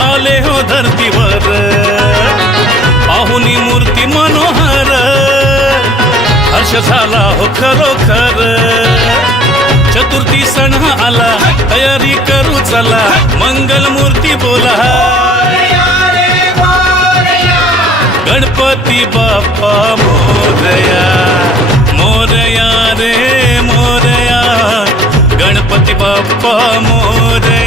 आले हो धरतीवर. पाहुनी मूर्ती मनोहर. हर्ष झाला हो खरोखर. चतुर्थी सण आला तयारी करू चला. मंगल मूर्ती बोला. गणपती बाप्पा मोरया. मोरया रे मोरया. गणपती बाप्पा मोरया.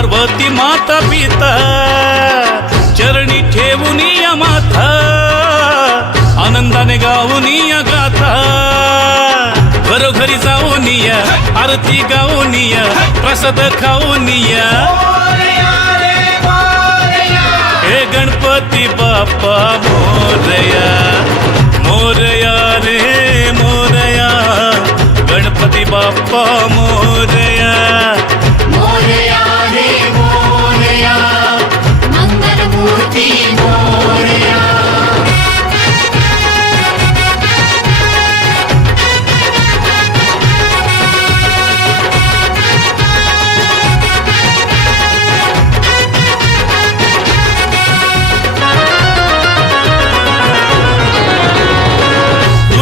पार्वती माता पिता, चरणी ठेवून या माथा आनंदाने गाऊन या गाथा घरोघरी जाऊन या, आरती गाऊन या, प्रसाद खाऊन या. हे गणपती बाप्पा, मोरया मोरया रे, मोरया, गणपती बाप्पा, मोरया.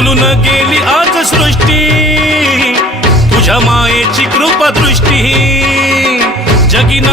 फुलून गेली आज सृष्टी. तुझ्या मायेची कृपा दृष्टी जगीन